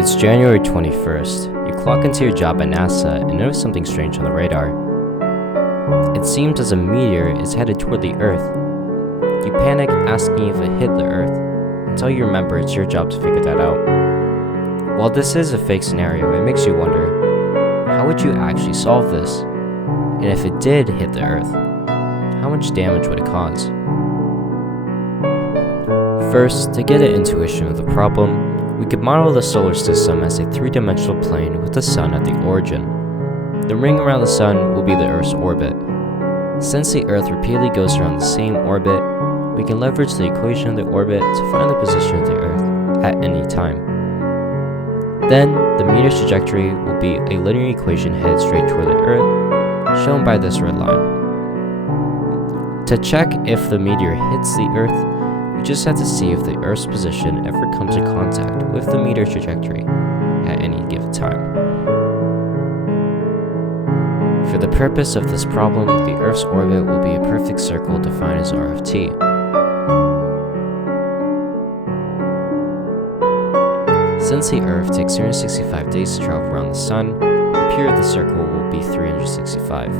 It's January 21st. You clock into your job at NASA and notice something strange on the radar. It seems as a meteor is headed toward the Earth. You panic, asking if it hit the Earth, until you remember it's your job to figure that out. While this is a fake scenario, it makes you wonder, how would you actually solve this? And if it did hit the Earth, how much damage would it cause? First, to get an intuition of the problem, we could model the solar system as a three-dimensional plane with the sun at the origin. The ring around the sun will be the Earth's orbit. Since the Earth repeatedly goes around the same orbit, we can leverage the equation of the orbit to find the position of the Earth at any time. Then, the meteor's trajectory will be a linear equation headed straight toward the Earth, shown by this red line. To check if the meteor hits the Earth, we just have to see if the Earth's position ever comes in contact with the meteor trajectory at any given time. For the purpose of this problem, the Earth's orbit will be a perfect circle defined as R of t. Since the Earth takes 365 days to travel around the Sun, the period of the circle will be 365.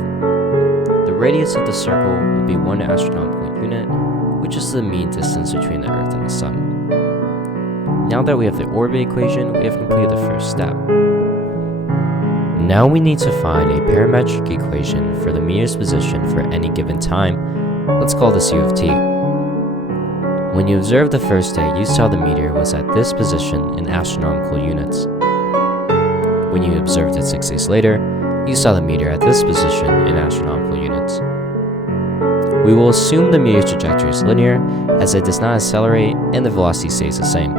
The radius of the circle will be 1 astronomical unit, which is the mean distance between the Earth and the Sun. Now that we have the orbit equation, we have completed the first step. Now we need to find a parametric equation for the meteor's position for any given time. Let's call this U of t. When you observed the first day, you saw the meteor was at this position in astronomical units. When you observed it 6 days later, you saw the meteor at this position in astronomical units. We will assume the meteor's trajectory is linear, as it does not accelerate and the velocity stays the same.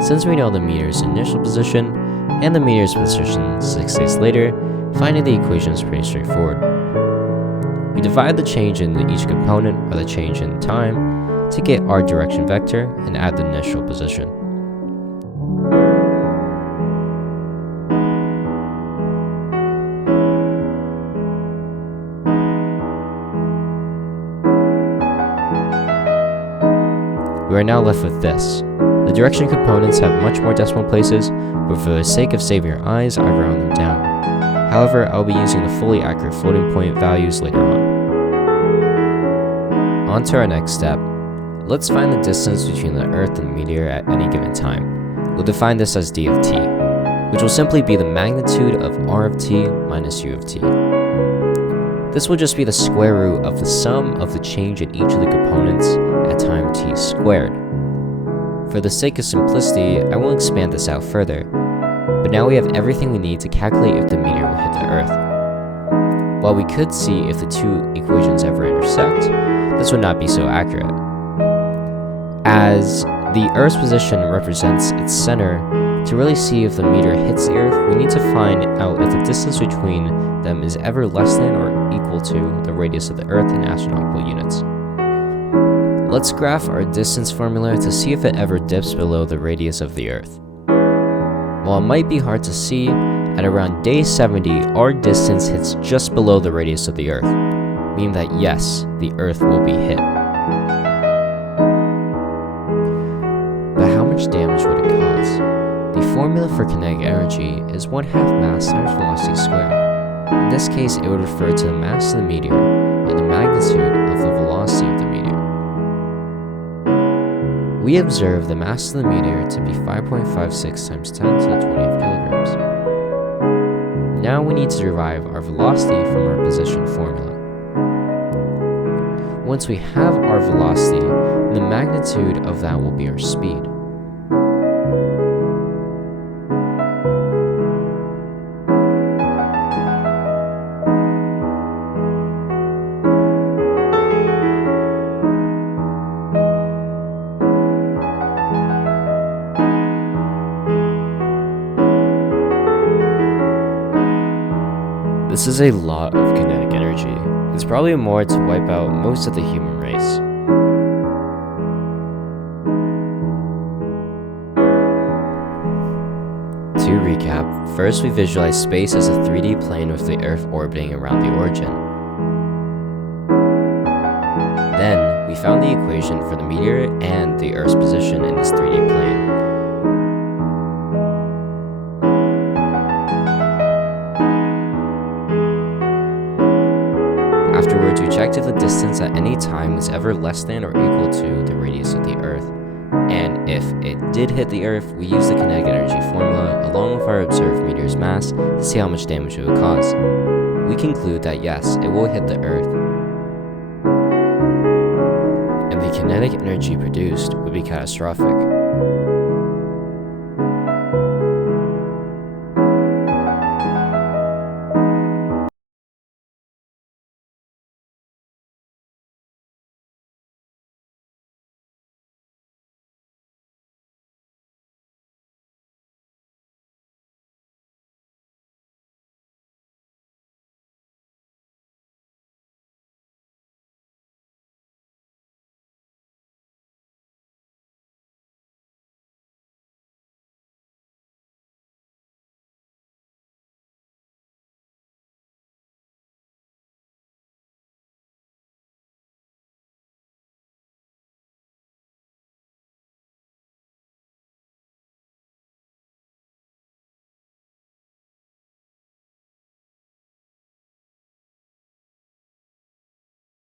Since we know the meteor's initial position and the meteor's position 6 days later, finding the equation is pretty straightforward. We divide the change in each component by the change in time to get our direction vector and add the initial position. We are now left with this. The direction components have much more decimal places, but for the sake of saving your eyes, I round them down. However, I'll be using the fully accurate floating point values later on. On to our next step. Let's find the distance between the Earth and the meteor at any given time. We'll define this as d of t, which will simply be the magnitude of r of t minus u of t. This will just be the square root of the sum of the change in each of the components at time t squared. For the sake of simplicity, I won't expand this out further, but now we have everything we need to calculate if the meteor will hit the Earth. While we could see if the two equations ever intersect, this would not be so accurate. As the Earth's position represents its center, to really see if the meteor hits the Earth, we need to find out if the distance between them is ever less than or equal to the radius of the Earth in astronomical units. Let's graph our distance formula to see if it ever dips below the radius of the Earth. While it might be hard to see, at around day 70, our distance hits just below the radius of the Earth, meaning that yes, the Earth will be hit. But how much damage would it cause? The formula for kinetic energy is 1/2 mass times velocity squared. In this case, it would refer to the mass of the meteor and the magnitude of the velocity of the meteor. We observe the mass of the meteor to be 5.56 times 10 to the 20th kilograms. Now we need to derive our velocity from our position formula. Once we have our velocity, the magnitude of that will be our speed. This is a lot of kinetic energy. It's probably more to wipe out most of the human race. To recap, first we visualize space as a 3D plane with the Earth orbiting around the origin. Then, we found the equation for the meteor and the Earth's position in this 3D plane. checked if the distance at any time was ever less than or equal to the radius of the Earth. And if it did hit the Earth, we used the kinetic energy formula along with our observed meteor's mass to see how much damage it would cause. We conclude that yes, it will hit the Earth, and the kinetic energy produced would be catastrophic.